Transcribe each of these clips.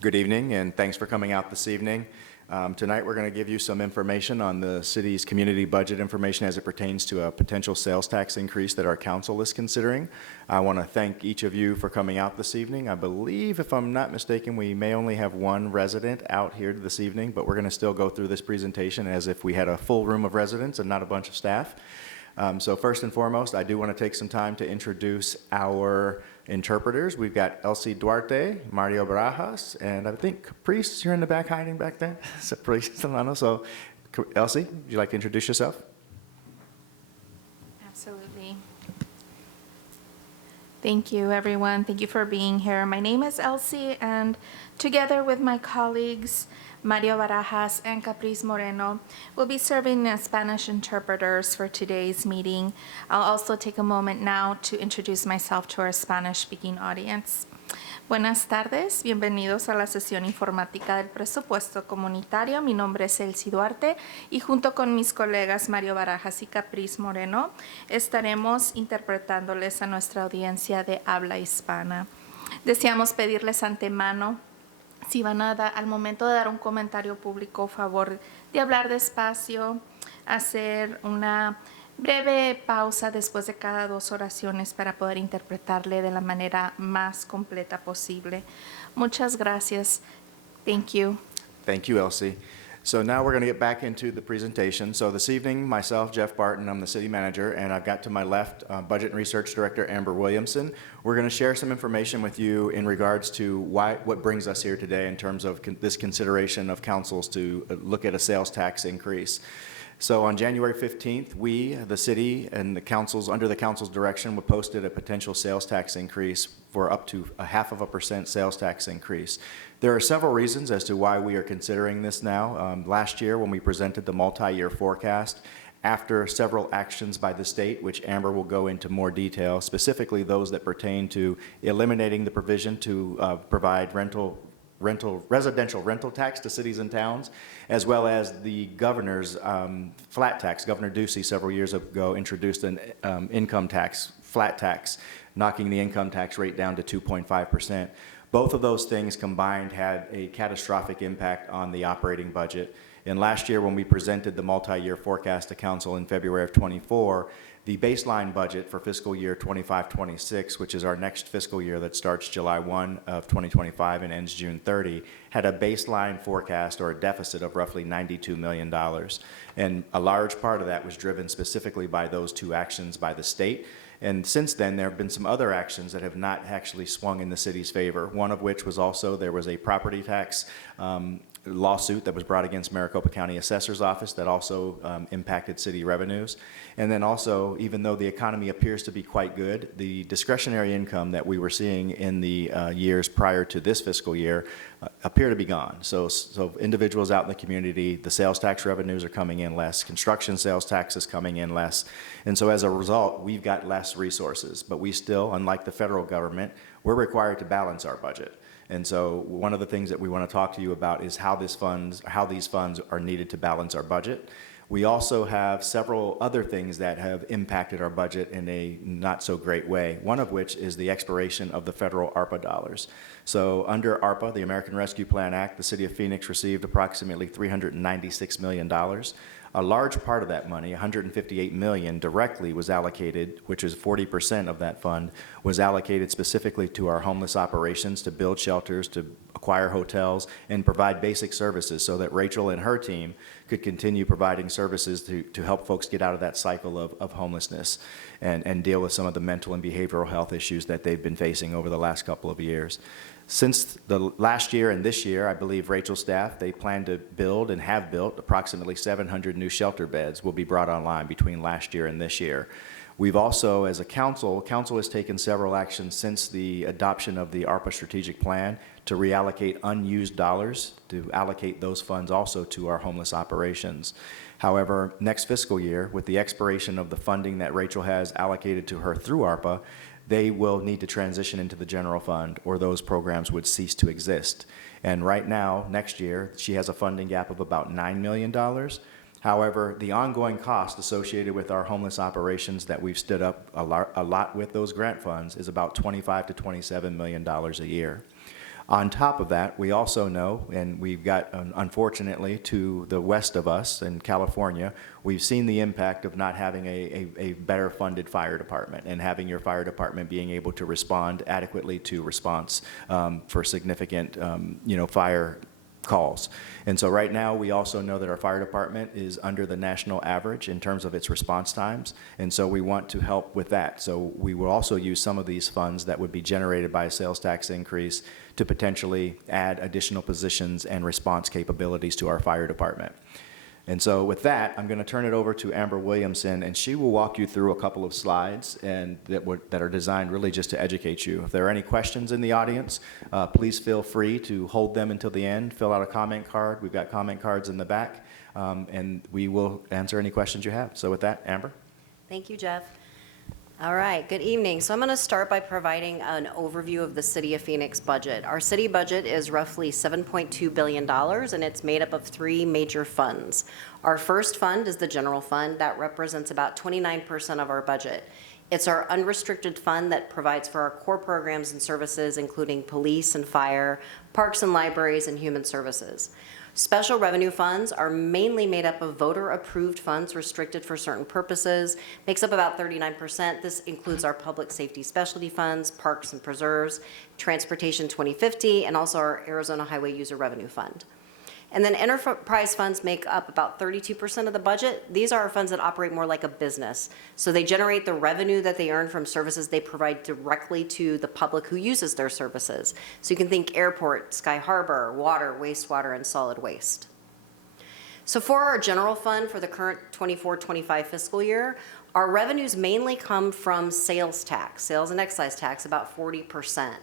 Good evening, and thanks for coming out this evening. Tonight, we're going to give you some information on the city's community budget information as it pertains to a potential sales tax increase that our council is considering. I want to thank each of you for coming out this evening. I believe, if I'm not mistaken, we may only have one resident out here this evening, but we're going to still go through this presentation as if we had a full room of residents and not a bunch of staff. So first and foremost, I do want to take some time to introduce our interpreters. We've got Elsie Duarte, Mario Barajas, and I think Caprice, you're in the back hiding back there. So, so Elsie, would you like to introduce yourself? Absolutely. Thank you, everyone. Thank you for being here. My name is Elsie, and together with my colleagues, Mario Barajas and Caprice Moreno, will be serving as Spanish interpreters for today's meeting. I'll also take a moment now to introduce myself to our Spanish-speaking audience. Buenas tardes, bienvenidos a la sesión informática del presupuesto comunitario. Mi nombre es Elsie Duarte y junto con mis colegas Mario Barajas y Caprice Moreno estaremos interpretándoles a nuestra audiencia de habla hispana. Deseamos pedirles antemano si van a al momento de dar un comentario público, favor de hablar despacio, hacer una breve pausa después de cada 2 oraciones para poder interpretarle de la manera más completa posible. Muchas gracias. Thank you. Thank you, Elsie. So now we're going to get back into the presentation. So this evening, myself, Jeff Barton, I'm the city manager, and I've got to my left Budget and Research Director Amber Williamson. We're going to share some information with you in regards to what brings us here today in terms of this consideration of councils to look at a sales tax increase. So on January 15th, we, the city, and the councils, under the council's direction, we posted a potential sales tax increase for up to 0.5% sales tax increase. There are several reasons as to why we are considering this now. Last year, when we presented the multi-year forecast, after several actions by the state, which Amber will go into more detail, specifically those that pertain to eliminating the provision to provide residential rental tax to cities and towns, as well as the governor's flat tax. Governor Ducey several years ago introduced an income tax, flat tax, knocking the income tax rate down to 2.5%. Both of those things combined had a catastrophic impact on the operating budget. And last year, when we presented the multi-year forecast to council in February of '24, the baseline budget for fiscal year 25-26, which is our next fiscal year that starts July 1 of 2025 and ends June 30, had a baseline forecast or a deficit of roughly $92 million. And a large part of that was driven specifically by those 2 actions by the state. And since then, there have been some other actions that have not actually swung in the city's favor, one of which was also there was a property tax lawsuit that was brought against Maricopa County Assessor's Office that also impacted city revenues. And then also, even though the economy appears to be quite good, the discretionary income that we were seeing in the years prior to this fiscal year appear to be gone. So individuals out in the community, the sales tax revenues are coming in less, construction sales tax is coming in less. And so as a result, we've got less resources. But we still, unlike the federal government, we're required to balance our budget. And so one of the things that we want to talk to you about is how these funds are needed to balance our budget. We also have several other things that have impacted our budget in a not so great way, one of which is the expiration of the federal ARPA dollars. So under ARPA, the American Rescue Plan Act, the city of Phoenix received approximately $396 million. A large part of that money, $158 million, directly was allocated, which is 40% of that fund, was allocated specifically to our homeless operations, to build shelters, to acquire hotels, and provide basic services so that Rachel and her team could continue providing services to help folks get out of that cycle of homelessness and deal with some of the mental and behavioral health issues that they've been facing over the last couple of years. Since the last year and this year, I believe Rachel's staff, they plan to build and have built approximately 700 new shelter beds will be brought online between last year and this year. We've also, as a council has taken several actions since the adoption of the ARPA strategic plan to reallocate unused dollars, to allocate those funds also to our homeless operations. However, next fiscal year, with the expiration of the funding that Rachel has allocated to her through ARPA, they will need to transition into the general fund or those programs would cease to exist. And right now, next year, she has a funding gap of about $9 million. However, the ongoing cost associated with our homeless operations that we've stood up a lot with those grant funds is about $25 to $27 million a year. On top of that, we also know, and we've got, unfortunately, to the west of us in California, we've seen the impact of not having a better funded fire department and having your fire department being able to respond adequately to response for significant, fire calls. And so right now, we also know that our fire department is under the national average in terms of its response times, and so we want to help with that. So we will also use some of these funds that would be generated by a sales tax increase to potentially add additional positions and response capabilities to our fire department. And so with that, I'm going to turn it over to Amber Williamson, and she will walk you through a couple of slides and that are designed really just to educate you. If there are any questions in the audience, please feel free to hold them until the end. Fill out a comment card. We've got comment cards in the back, and we will answer any questions you have. So with that, Amber. Thank you, Jeff. All right, good evening. So I'm going to start by providing an overview of the City of Phoenix budget. Our city budget is roughly $7.2 billion, and it's made up of three major funds. Our first fund is the general fund. That represents about 29% of our budget. It's our unrestricted fund that provides for our core programs and services, including police and fire, parks and libraries, and human services. Special revenue funds are mainly made up of voter-approved funds restricted for certain purposes, makes up about 39%. This includes our public safety specialty funds, parks and preserves, Transportation 2050, and also our Arizona Highway User Revenue Fund. And then enterprise funds make up about 32% of the budget. These are funds that operate more like a business. So they generate the revenue that they earn from services they provide directly to the public who uses their services. So you can think airport, Sky Harbor, water, wastewater, and solid waste. So for our general fund for the current 24-25 fiscal year, our revenues mainly come from sales tax, sales and excise tax, about 40%.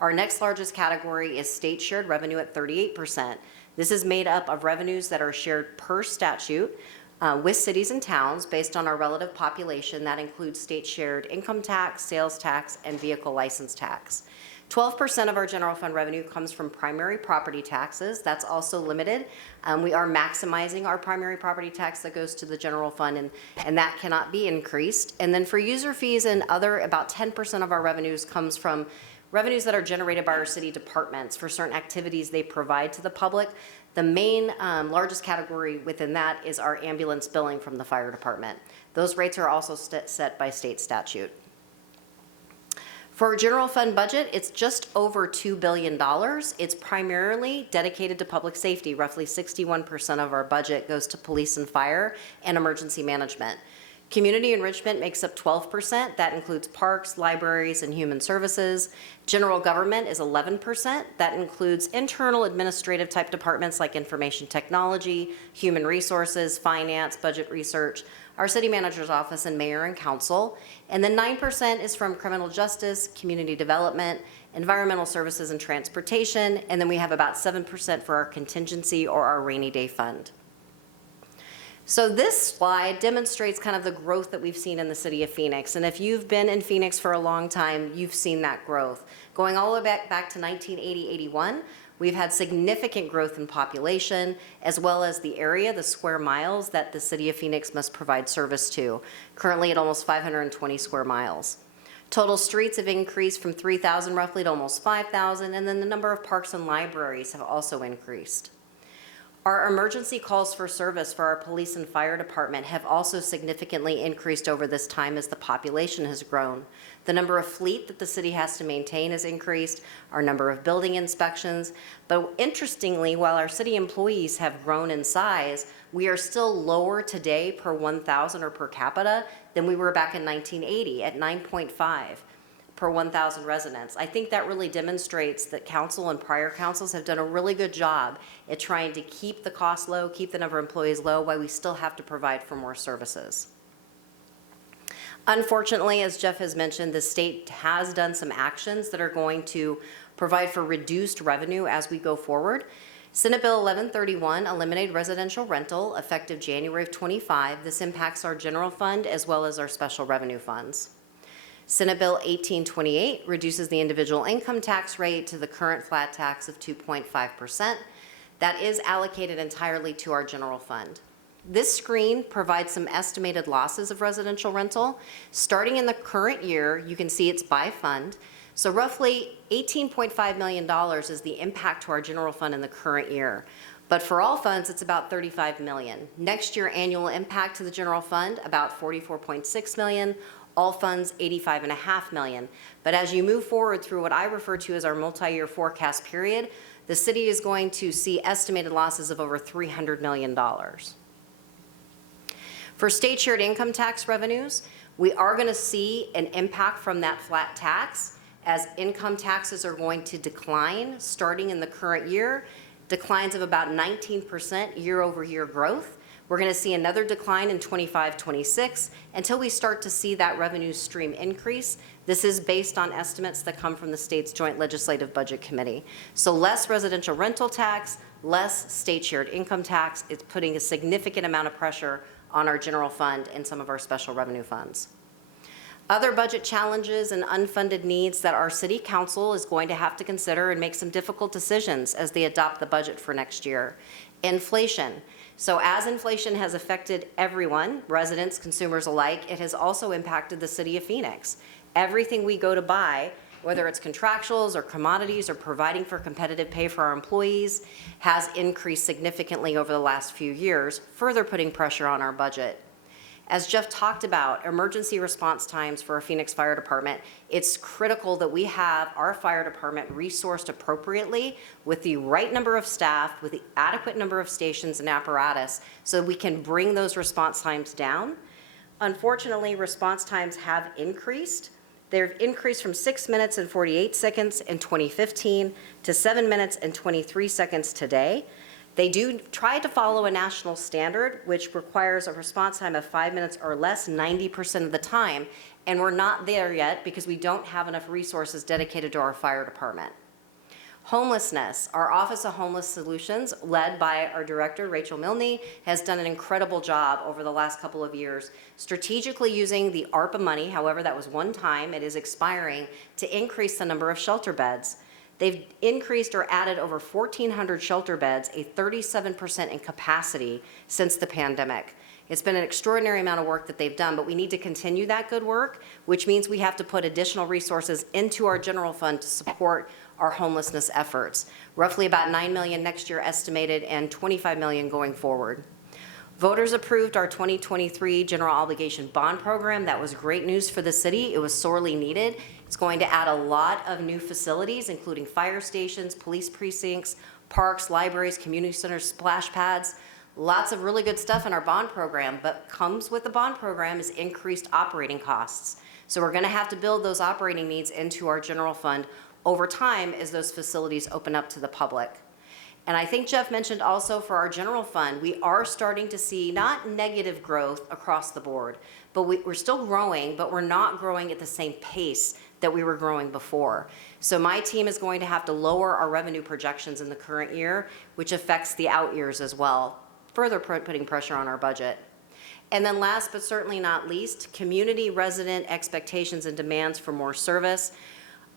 Our next largest category is state shared revenue at 38%. This is made up of revenues that are shared per statute with cities and towns based on our relative population. That includes state shared income tax, sales tax, and vehicle license tax. 12% of our general fund revenue comes from primary property taxes. That's also limited. We are maximizing our primary property tax that goes to the general fund, and that cannot be increased. And then for user fees and other, about 10% of our revenues comes from revenues that are generated by our city departments for certain activities they provide to the public. The main largest category within that is our ambulance billing from the fire department. Those rates are also set by state statute. For our general fund budget, it's just over $2 billion. It's primarily dedicated to public safety. Roughly 61% of our budget goes to police and fire and emergency management. Community enrichment makes up 12%. That includes parks, libraries, and human services. General government is 11%. That includes internal administrative type departments like information technology, human resources, finance, budget research, our city manager's office, and mayor and council. And then 9% is from criminal justice, community development, environmental services, and transportation. And then we have about 7% for our contingency or our rainy day fund. So this slide demonstrates kind of the growth that we've seen in the city of Phoenix. And if you've been in Phoenix for a long time, you've seen that growth. Going all the way back to 1980-81, we've had significant growth in population, as well as the area, the square miles that the city of Phoenix must provide service to, currently at almost 520 square miles. Total streets have increased from 3,000 roughly to almost 5,000, and then the number of parks and libraries have also increased. Our emergency calls for service for our police and fire department have also significantly increased over this time as the population has grown. The number of fleet that the city has to maintain has increased, our number of building inspections. But interestingly, while our city employees have grown in size, we are still lower today per 1,000 or per capita than we were back in 1980 at 9.5. per 1,000 residents. I think that really demonstrates that council and prior councils have done a really good job at trying to keep the cost low, keep the number of employees low, while we still have to provide for more services. Unfortunately, as Jeff has mentioned, the state has done some actions that are going to provide for reduced revenue as we go forward. Senate Bill 1131 eliminated residential rental effective January of 25. This impacts our general fund as well as our special revenue funds. Senate Bill 1828 reduces the individual income tax rate to the current flat tax of 2.5%. That is allocated entirely to our general fund. This screen provides some estimated losses of residential rental. Starting in the current year, you can see it's by fund. So roughly $18.5 million is the impact to our general fund in the current year. But for all funds, it's about $35 million. Next year, annual impact to the general fund, about $44.6 million. All funds, $85.5 million. But as you move forward through what I refer to as our multi-year forecast period, the city is going to see estimated losses of over $300 million. For state shared income tax revenues, we are going to see an impact from that flat tax as income taxes are going to decline starting in the current year, declines of about 19% year-over-year growth. We're going to see another decline in 25-26 until we start to see that revenue stream increase. This is based on estimates that come from the state's Joint Legislative Budget Committee. So less residential rental tax, less state shared income tax. It's putting a significant amount of pressure on our general fund and some of our special revenue funds. Other budget challenges and unfunded needs that our city council is going to have to consider and make some difficult decisions as they adopt the budget for next year. Inflation. So as inflation has affected everyone, residents, consumers alike, it has also impacted the city of Phoenix. Everything we go to buy, whether it's contractuals or commodities or providing for competitive pay for our employees, has increased significantly over the last few years, further putting pressure on our budget. As Jeff talked about, emergency response times for our Phoenix Fire Department, it's critical that we have our fire department resourced appropriately with the right number of staff, with the adequate number of stations and apparatus so we can bring those response times down. Unfortunately, response times have increased. They've increased from 6 minutes and 48 seconds in 2015 to 7 minutes and 23 seconds today. They do try to follow a national standard, which requires a response time of 5 minutes or less 90% of the time, and we're not there yet because we don't have enough resources dedicated to our fire department. Homelessness. Our Office of Homeless Solutions, led by our director, Rachel Milne, has done an incredible job over the last couple of years, strategically using the ARPA money, however, that was one time, it is expiring, to increase the number of shelter beds. They've increased or added over 1,400 shelter beds, a 37% in capacity since the pandemic. It's been an extraordinary amount of work that they've done, but we need to continue that good work, which means we have to put additional resources into our general fund to support our homelessness efforts. Roughly about $9 million next year estimated and $25 million going forward. Voters approved our 2023 general obligation bond program. That was great news for the city. It was sorely needed. It's going to add a lot of new facilities, including fire stations, police precincts, parks, libraries, community centers, splash pads. Lots of really good stuff in our bond program, but comes with the bond program is increased operating costs. So we're going to have to build those operating needs into our general fund over time as those facilities open up to the public. And I think Jeff mentioned also for our general fund, we are starting to see not negative growth across the board, but we're still growing, but we're not growing at the same pace that we were growing before. So my team is going to have to lower our revenue projections in the current year, which affects the out years as well, further putting pressure on our budget. And then last but certainly not least, community resident expectations and demands for more service.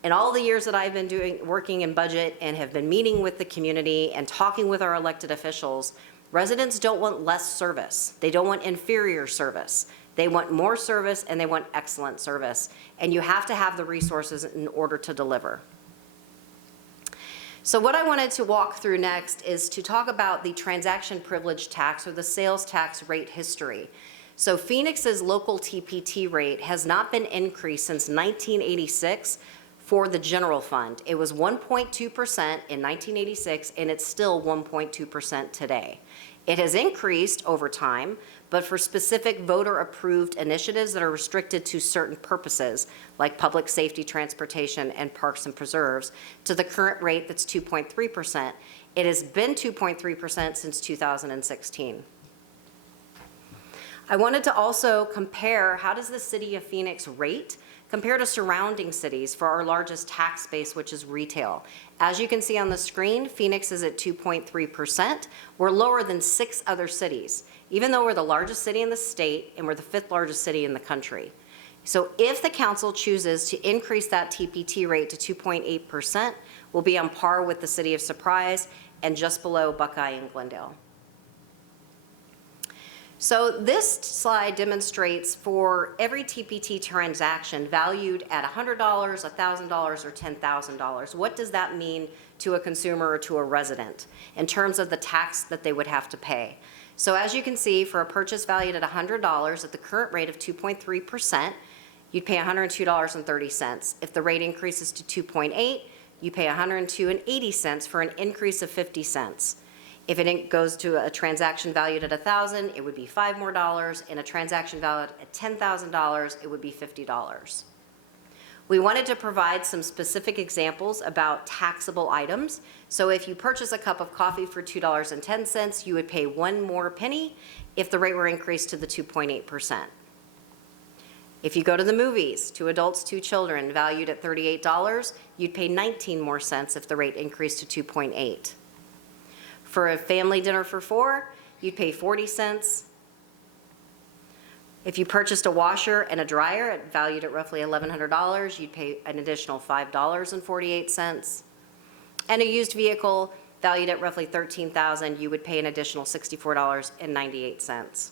In all the years that I've been working in budget and have been meeting with the community and talking with our elected officials, residents don't want less service. They don't want inferior service. They want more service and they want excellent service. And you have to have the resources in order to deliver. So what I wanted to walk through next is to talk about the transaction privilege tax or the sales tax rate history. So Phoenix's local TPT rate has not been increased since 1986 for the general fund. It was 1.2% in 1986 and it's still 1.2% today. It has increased over time, but for specific voter-approved initiatives that are restricted to certain purposes, like public safety, transportation, and parks and preserves, to the current rate that's 2.3%. It has been 2.3% since 2016. I wanted to also compare how does the city of Phoenix rate compare to surrounding cities for our largest tax base, which is retail. As you can see on the screen, Phoenix is at 2.3%. We're lower than 6 other cities, even though we're the largest city in the state and we're the 5th largest city in the country. So if the council chooses to increase that TPT rate to 2.8%, we'll be on par with the city of Surprise and just below Buckeye and Glendale. So this slide demonstrates for every TPT transaction valued at $100, $1,000, or $10,000, what does that mean to a consumer or to a resident in terms of the tax that they would have to pay? So as you can see, for a purchase valued at $100 at the current rate of 2.3%, you'd pay $102.30. If the rate increases to 2.8, you pay $102.80 for an increase of 50 cents. If it goes to a transaction valued at $1,000, it would be $5 more, and a transaction valued at $10,000, it would be $50. We wanted to provide some specific examples about taxable items. So if you purchase a cup of coffee for $2.10, you would pay 1 more penny if the rate were increased to the 2.8%. If you go to the movies, 2 adults, 2 children, valued at $38, you'd pay 19 more cents if the rate increased to 2.8. For a family dinner for 4, you'd pay 40 cents. If you purchased a washer and a dryer valued at roughly $1,100, you'd pay an additional $5.48. And a used vehicle valued at roughly $13,000, you would pay an additional $64.98.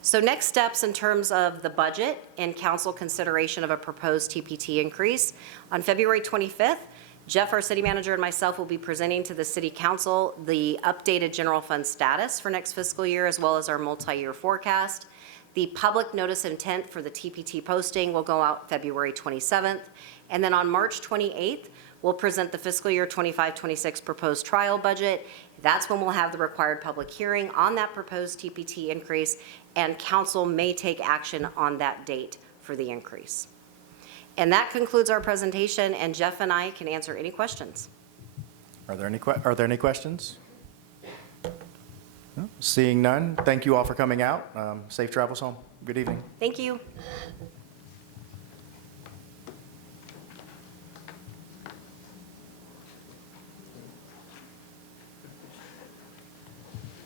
So next steps in terms of the budget and council consideration of a proposed TPT increase. On February 25th, Jeff, our city manager, and myself will be presenting to the city council the updated general fund status for next fiscal year, as well as our multi-year forecast. The public notice of intent for the TPT posting will go out February 27th. And then on March 28th, we'll present the fiscal year 25-26 proposed trial budget. That's when we'll have the required public hearing on that proposed TPT increase, and council may take action on that date for the increase. And that concludes our presentation, and Jeff and I can answer any questions. Are there any questions? No? Seeing none, thank you all for coming out. Safe travels home. Good evening. Thank you.